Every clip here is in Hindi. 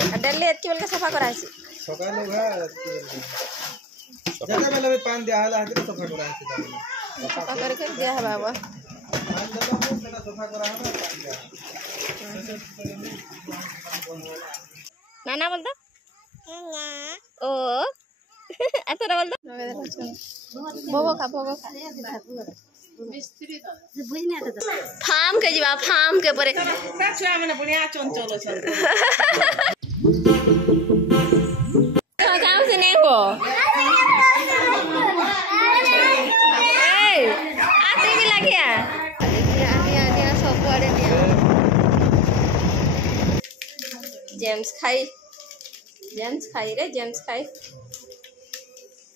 डेली एतकी बेल के सफा करासी सकाळ लोग जगह में लबे पान दिया हला हते सफा करासी सफा करके दिया है बाबा पान दबा को सेटा सफा करा है पान दिया नाना बोल दो ओ ऐसा बोल दो भोगो खा फार्म के जीवा फार्म के परे छुआ मैंने बढ़िया चंचल छ काम से नहीं को ए आते भी लागिया आनिया सब पड़े दिया जेम्स खाई रे जेम्स खाई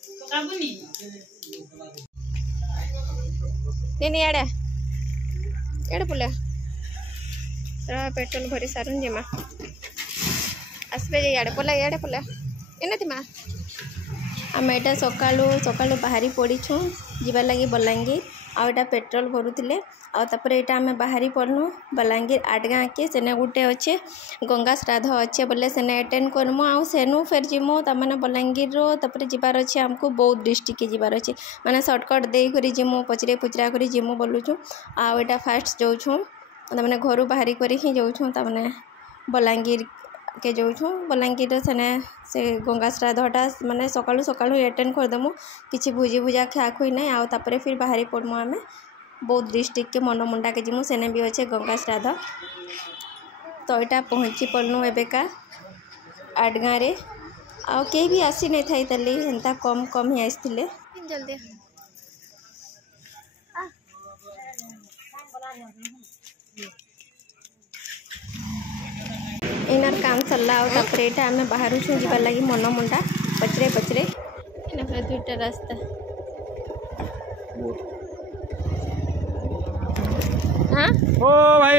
तो काबुनी नहीं एड़े पुले पेट्रोल भरी सारुन जी माँ आसबे इे पला एनाती माँ आम यहाँ सका बाहरी पड़ीछू जीवार लगी बलांगीर आटा पेट्रोल भरुले आउे यहाँ आम बाहरी पड़नु बलांगीर 8 गाँ के सेने गुटे अच्छे गंगा श्राद्ध अच्छे बोले सेने अटेंड करमु आउ सेनु फेर जिमु तमाने बलांगीर रो तापर जीवार अच्छे आमको बौद्ध डिस्ट्रिक्ट के जीवार अच्छे माने सर्टकट दे करी जिमु पचरे पुचरा करी जिमु बोलुछु आटा फास्ट जाऊँ तमाने घर बाहरी करी ही जाऊँ तमाने बलांगीर के जाऊँ बलांगीर सेने से गंगा श्राद्धटा माने सकाळु सकाळु अटेंड करदेमु किसी भोजी भुजा खिया खुई ना आउ तापर फिर बाहरी पड़मु आमे बौद्ध डिस्ट्रिक्ट के मनमुंडा के जिमु सेने भी अच्छे गंगा श्राद्ध तो यहाँ पहुँची पड़नु एबेका 8 गाँ रे आउ कहीं भी आसी नहीं था तली हेन्ता कम ही आसते जल्दी इनर काम सरला आउे यहाँ आम बाहर जीवार लगी मनमुंडा पचरे दुईटा रास्ता हाँ ओ भाई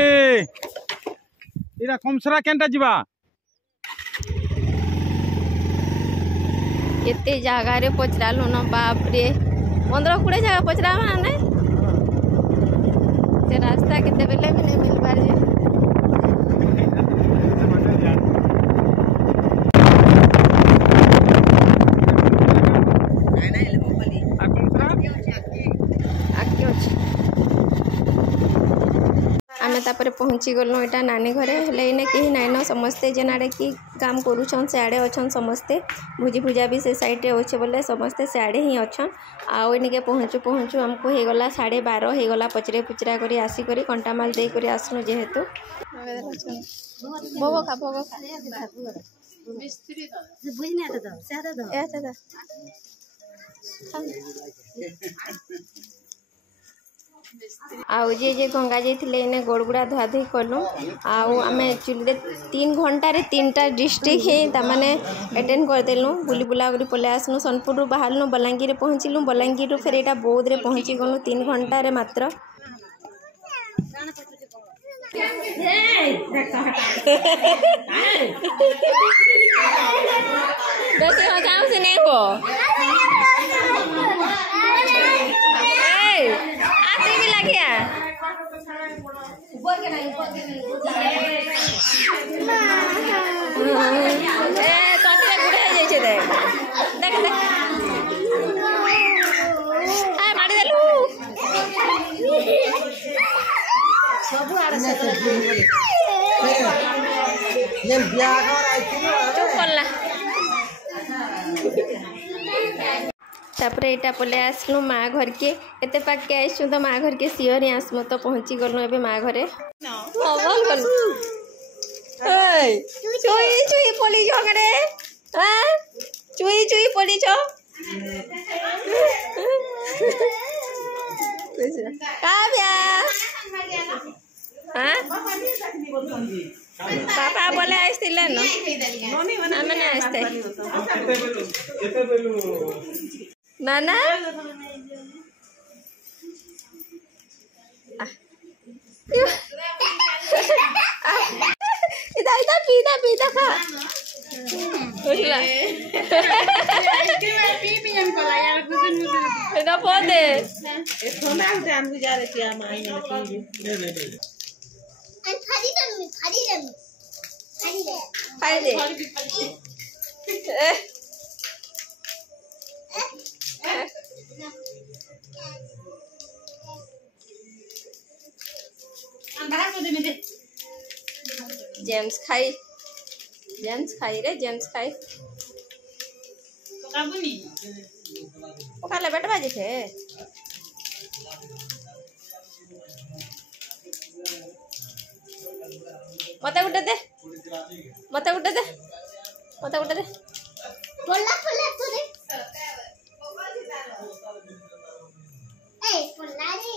इरा कमसरा केनटा जीवा एते जगह रे पचरालु न बाप रे 15-20 जगह पचरा ना से रास्ता केते बेले भी नहीं मिल पार जे आमे तापर पहुँची गलु यहाँ नानी घरे हेले इने कहीं नाइन समस्ते जेन आड़े कि काम करुछन से आड़े अच्छन समस्ते भुजी भुजा भी से साइड अच्छे बोले समस्ते से आड़े ही अच्छन आउ इनके पहुँचू हमको हो गला 12:30 हो गला पचरे पुचरा करी आसी करी कंटामाल दे करी आसनु जेहेतु भोगो खा मिस्त्री तो बुझने तो ज्यादा दो आउ जे गंगा जाइए इने गोड़गुड़ा धुआ धुई कलु आम चुली 3 घंटे 3टा डिस्ट्रिक्ट ही तमाने अटेंड करदेलु बुली बुला कर पलि आसनु सोनपुर बाहरनु बलांगीर पहुँचलु बलांगीर फिर यहाँ बौद्ध रे पहुँची गलु 3 घंटे मात्र बेसी हजाऊ से नहीं को आते भी लगिया कतरे बुढ़ा जाइए देख देख मारी देलु सब आड़ से चुप करला तापर यहाँ पलि आसलु माँ घर के एते पाक के आसु तो माँ घर के सियर ही आसमु तो पहुँची गलु ए माँ घरे चुई चुई पड़ी घरे चुई चुई पड़ी पापा बोले आसते न आसते नाना इधर इधर पीता पीता खा इधर पौधे खाई दे ए बाहर को दे में दे जेम्स खाई रे जेम्स खाई तो काबुनी वो खाले बेट बाजी थे मते उठे दे बोला बोला तू रे ए बोला रे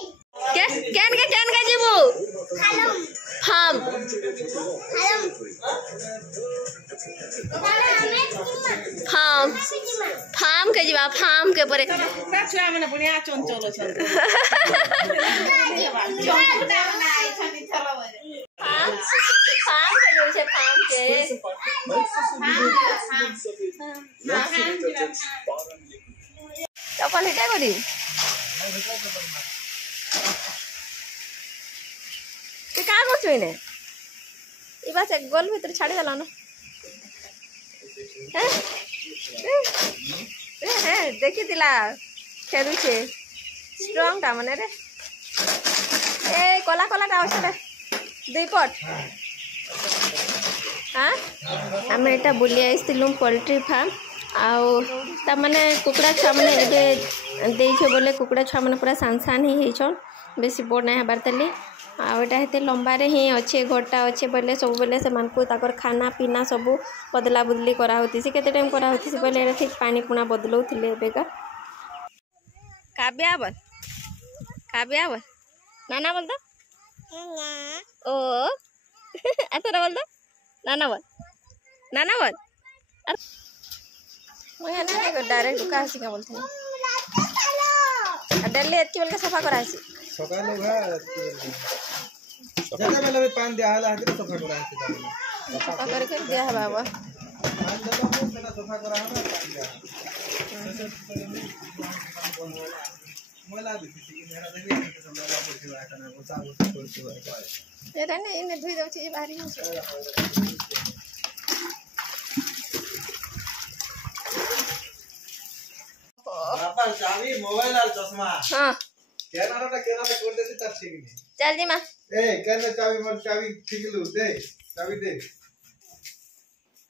कैन के जीबू हेलो फार्म हेलो फार्म के जीवा फार्म के परे ता छुआ मैंने पुनिया चंचल छन फार्म के जो छे फार्म के चपल हिटा करी तू का करछु इने ई बात गोल भीतर छाड़ी देला ना हैं देखी दिला खेलु छे स्ट्रांग टा मने रे ए कोला टा अछि रे दुई पट हाँ आम एटा बुली आइलु पोल्ट्री फार्म आउ ताने कुकुड़ा छुआ मैंने देखे बोले कुकुड़ा छुआ मैंने पूरा सान ही होचन बेसी बड़ ना हबार तले आटा हेते लंबारे ही अच्छे घरटा अच्छे बोले सब बोले से खाना पीना सब बदला बदली कराती से केते टाइम कराती से बोले ठीक पानी पुना बदलौले एबेका काव्या बोल नाना बोल दो ओ एतरा बोल दो नाना बोल मैं डायरेक्ट दुका आसी का बोलते डेली एतकी बोल के सफा करा आसी सकाले भाई जगह में लबे पान दिया हला हाथ सफा करा है सफा करके दिया है बाबा पान दे दो सेटा सफा करा है पान दिया मोला दी थी कि मेरा देखिए कि मोला पड़ती है kana वो साबु पड़ती है ये रहने इने धुई दउ छी बाहरी हो पापा चाबी मोबाइल और चश्मा हां केना खोल देती तब ठीक नहीं चल जी मां ए केना चाबी ठीक लू दे चाबी दे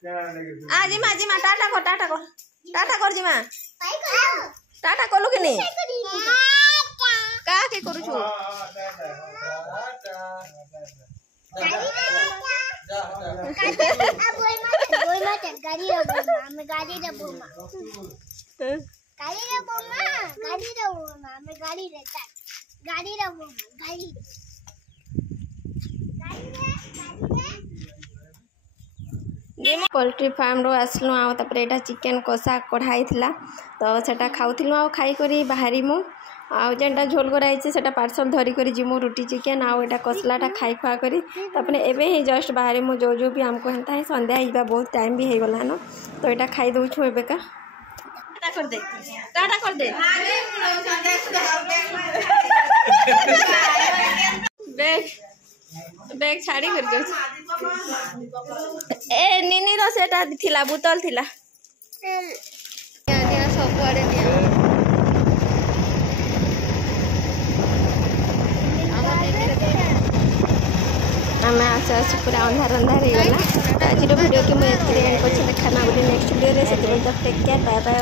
केना नहीं आ जी मां टाटा कर जी मां टाटा कोलु कि नहीं का के करू छु पोल्ट्री फार्म रो आसलु आ तपर एटा चिकन कषा कढ़ाई थिला तो सेटा खाउथिलु आ खाई करी बाहरी मु आ जेनटा झोल कराई सेटा पार्सल धरी करी जिमु रोटी चिकन आ एटा कसलाटा खाई खुआ करी तपने एबे ही जस्ट बाहरी मु जो भी हमको हेंता है संध्या हिबा बहुत टाइम भी हे गला न तो एटा खाई दउ छु एबे का टाटा कर दे बैग छाड़ी कर जो ए निनी रो सेटा थिला बोतल थिला निया सब आड़े निया आम आस पूरा अंधार हो गला आज वीडियो के मुझे एंड कर खाना बोली नेक्स्ट वीडियो रे से टेक केयर बाय बाय।